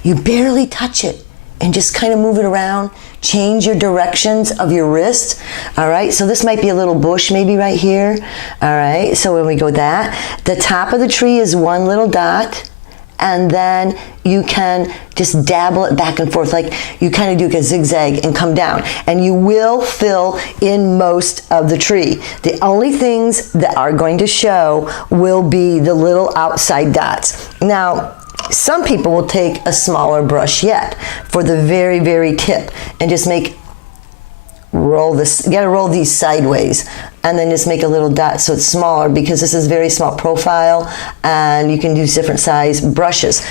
You barely touch it. And just kind of move it around, change your directions of your wrist. All right, so this might be a little bush maybe right here. All right, so when we go that, the top of the tree is one little dot, and then you can just dabble it back and forth, like you kind of do a zigzag and come down. And you will fill in most of the tree. The only things that are going to show will be the little outside dots. Now, some people will take a smaller brush yet for the very, very tip and just roll this. You gotta roll these sideways and then just make a little dot so it's smaller, because this is very small profile and you can use different size brushes.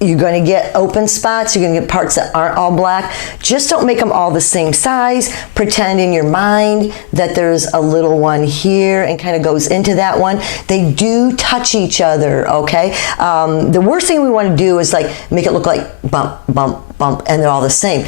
You're going to get open spots. You're going to get parts that aren't all black. Just don't make them all the same size. Pretend in your mind that there's a little one here and kind of goes into that one. They do touch each other, okay? The worst thing we want to do is like make it look like bump, bump, bump, and they're all the same.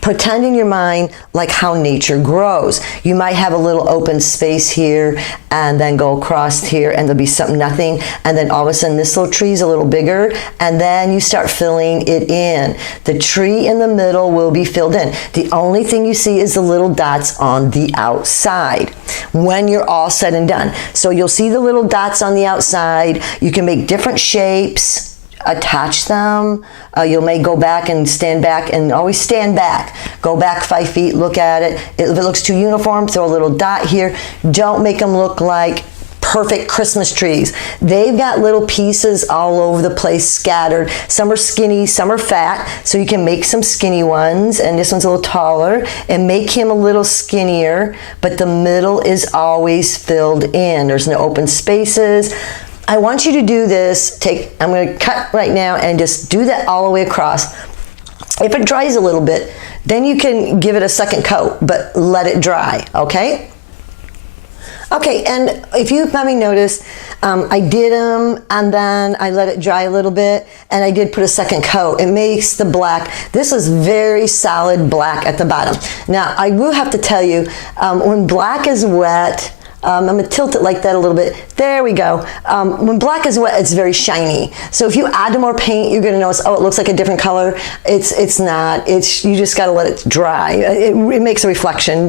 Pretend in your mind like how nature grows. You might have a little open space here and then go across here and there'll be something, nothing, and then all of a sudden this little tree is a little bigger, and then you start filling it in. The tree in the middle will be filled in. The only thing you see is the little dots on the outside when you're all said and done. So you'll see the little dots on the outside. You can make different shapes, attach them. You may go back and stand back, and always stand back. Go back 5 feet, look at it. If it looks too uniform, throw a little dot here. Don't make them look like perfect Christmas trees. They've got little pieces all over the place scattered. Some are skinny, some are fat, so you can make some skinny ones, and this one's a little taller, and make him a little skinnier, but the middle is always filled in. There's no open spaces. I want you to do this. I'm going to cut right now and just do that all the way across. If it dries a little bit, then you can give it a second coat, but let it dry, okay? Okay, and if you haven't noticed, I did them and then I let it dry a little bit, and I did put a second coat. It makes the black, this is very solid black at the bottom. Now, I will have to tell you, when black is wet, I'm going to tilt it like that a little bit. There we go. When black is wet, it's very shiny. So if you add more paint, you're going to notice, oh, it looks like a different color. It's not. You just got to let it dry. It makes a reflection,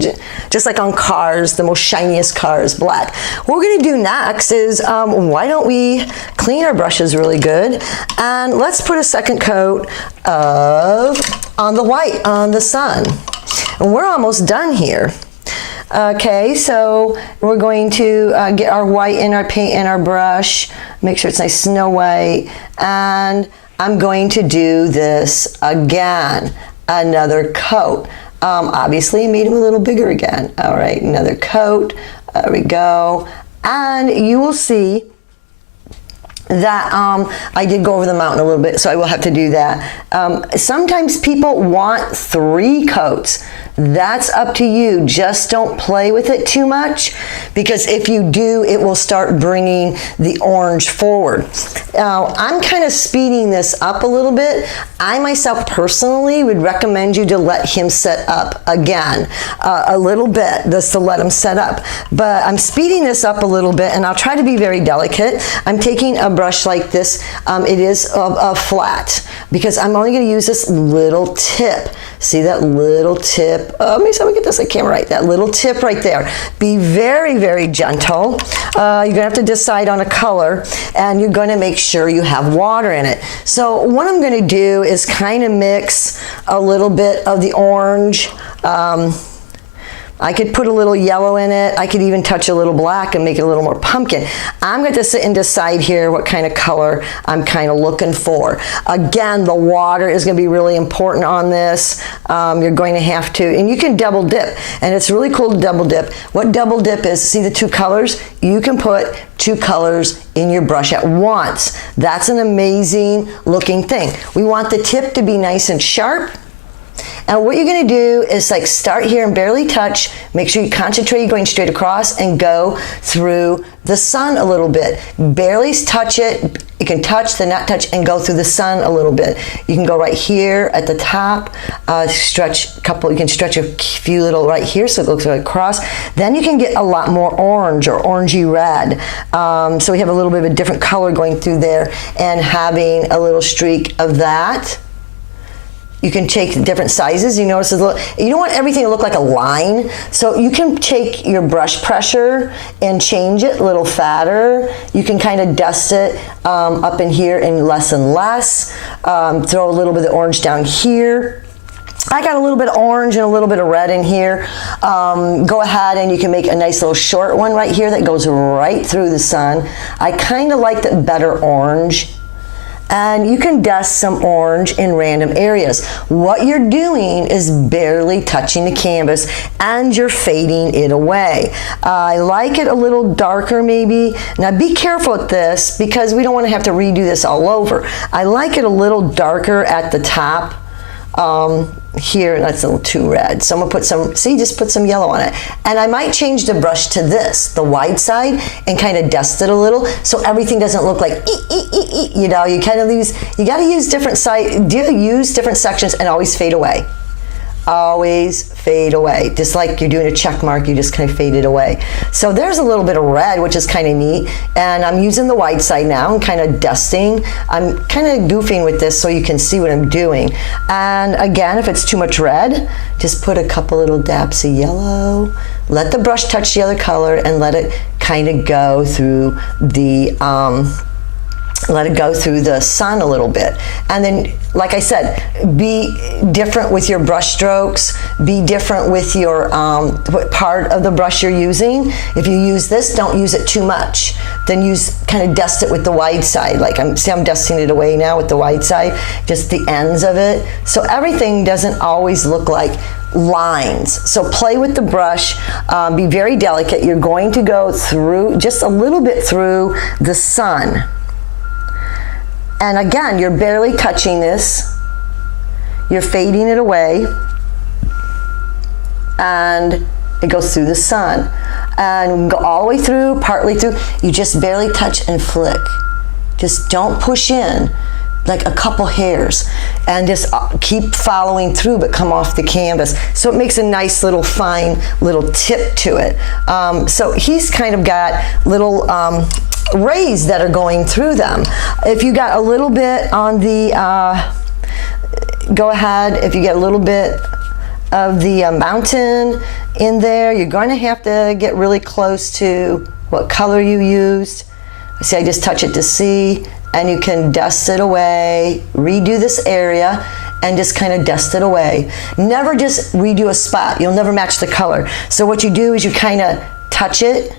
just like on cars, the most shiniest car is black. What we're going to do next is, why don't we clean our brushes really good, and let's put a second coat on the white, on the sun. And we're almost done here. Okay, so we're going to get our white in our paint and our brush, make sure it's nice snow white, and I'm going to do this again, another coat. Obviously, I made them a little bigger again. All right, another coat, there we go, and you will see that I did go over the mountain a little bit, so I will have to do that. Sometimes people want 3 coats. That's up to you. Just don't play with it too much, because if you do, it will start bringing the orange forward. Now, I'm kind of speeding this up a little bit. I myself personally would recommend you to let him set up again a little bit, just to let him set up. But I'm speeding this up a little bit, and I'll try to be very delicate. I'm taking a brush like this. It is a flat, because I'm only going to use this little tip. See that little tip? Let me see if I get this on camera right. That little tip right there. Be very, very gentle. You're gonna have to decide on a color, and you're gonna make sure you have water in it. So what I'm gonna do is kind of mix a little bit of the orange. I could put a little yellow in it. I could even touch a little black and make it a little more pumpkin. I'm going to sit and decide here what kind of color I'm kind of looking for. Again, the water is going to be really important on this. You're going to have to, and you can double dip, and it's really cool to double dip. What double dip is, see the 2 colors? You can put 2 colors in your brush at once. That's an amazing looking thing. We want the tip to be nice and sharp. And what you're going to do is like start here and barely touch. Make sure you concentrate going straight across and go through the sun a little bit. Barely touch it. You can touch, then not touch, and go through the sun a little bit. You can go right here at the top, stretch a couple, you can stretch a few little right here so it looks right across. Then you can get a lot more orange or orangey red. So we have a little bit of a different color going through there, and having a little streak of that. You can take different sizes. You notice a little, you don't want everything to look like a line, so you can take your brush pressure and change it a little fatter. You can kind of dust it up in here and less. Throw a little bit of orange down here. I got a little bit of orange and a little bit of red in here. Go ahead and you can make a nice little short one right here that goes right through the sun. I kind of like the better orange. And you can dust some orange in random areas. What you're doing is barely touching the canvas, and you're fading it away. I like it a little darker maybe. Now be careful with this, because we don't want to have to redo this all over. I like it a little darker at the top. Here, that's a little too red. So I'm gonna put some, see, just put some yellow on it. And I might change the brush to this, the wide side, and kind of dust it a little so everything doesn't look like, you know, you kind of you gotta use different use different sections and always fade away. Always fade away. Just like you're doing a check mark, you just kind of fade it away. So there's a little bit of red, which is kind of neat. And I'm using the wide side now. I'm kind of dusting. I'm kind of goofing with this so you can see what I'm doing. And again, if it's too much red, just put a couple little dabs of yellow. Let the brush touch the other color and let it kind of go through the let it go through the sun a little bit. And then, like I said, be different with your brush strokes, be different with your, what part of the brush you're using. If you use this, don't use it too much. Then kind of dust it with the wide side. Like I'm dusting it away now with the wide side, just the ends of it. So everything doesn't always look like lines. So play with the brush, be very delicate. You're going to go through, just a little bit through the sun. And again, you're barely touching this. You're fading it away. And it goes through the sun. And we can go all the way through, partly through. You just barely touch and flick. Just don't push in, like a couple hairs. And just keep following through, but come off the canvas. So it makes a nice little fine little tip to it. So he's kind of got little rays that are going through them. If you got a little bit on the, go ahead, if you get a little bit of the mountain in there, you're going to have to get really close to what color you used. See, I just touch it to see, and you can dust it away, redo this area, and just kind of dust it away. Never just redo a spot. You'll never match the color. So what you do is you kind of touch it,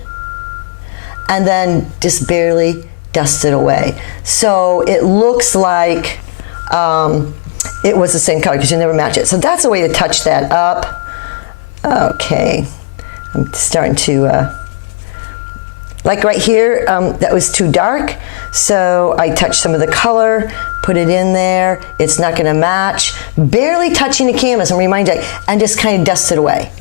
and then just barely dust it away. So it looks like it was the same color, because you never match it. So that's a way to touch that up. Okay, I'm starting to, like right here, that was too dark. So I touched some of the color, put it in there. It's not gonna match. Barely touching the canvas, and remind you, and just kind of dust it away.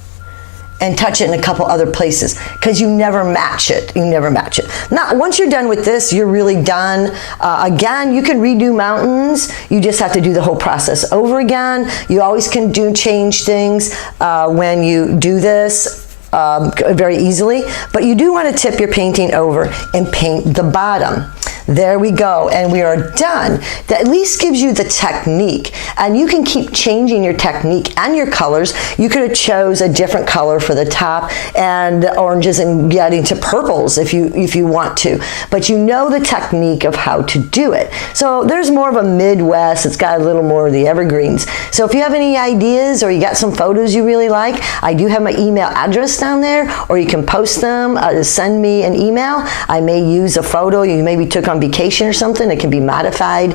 And touch it in a couple other places, because you never match it. You never match it. Now, once you're done with this, you're really done. Again, you can redo mountains. You just have to do the whole process over again. You always can change things when you do this. Very easily, but you do want to tip your painting over and paint the bottom. There we go, and we are done. That at least gives you the technique, and you can keep changing your technique and your colors. You could have chose a different color for the top and oranges and getting to purples if you want to, but you know the technique of how to do it. So there's more of a Midwest. It's got a little more of the evergreens. So if you have any ideas or you got some photos you really like, I do have my email address down there, or you can post them, send me an email. I may use a photo you maybe took on vacation or something. It can be modified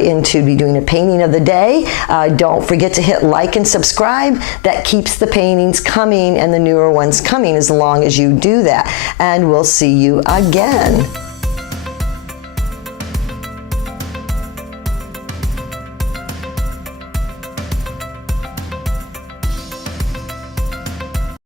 into be doing a painting of the day. Don't forget to hit like and subscribe. That keeps the paintings coming and the newer ones coming as long as you do that. And we'll see you again.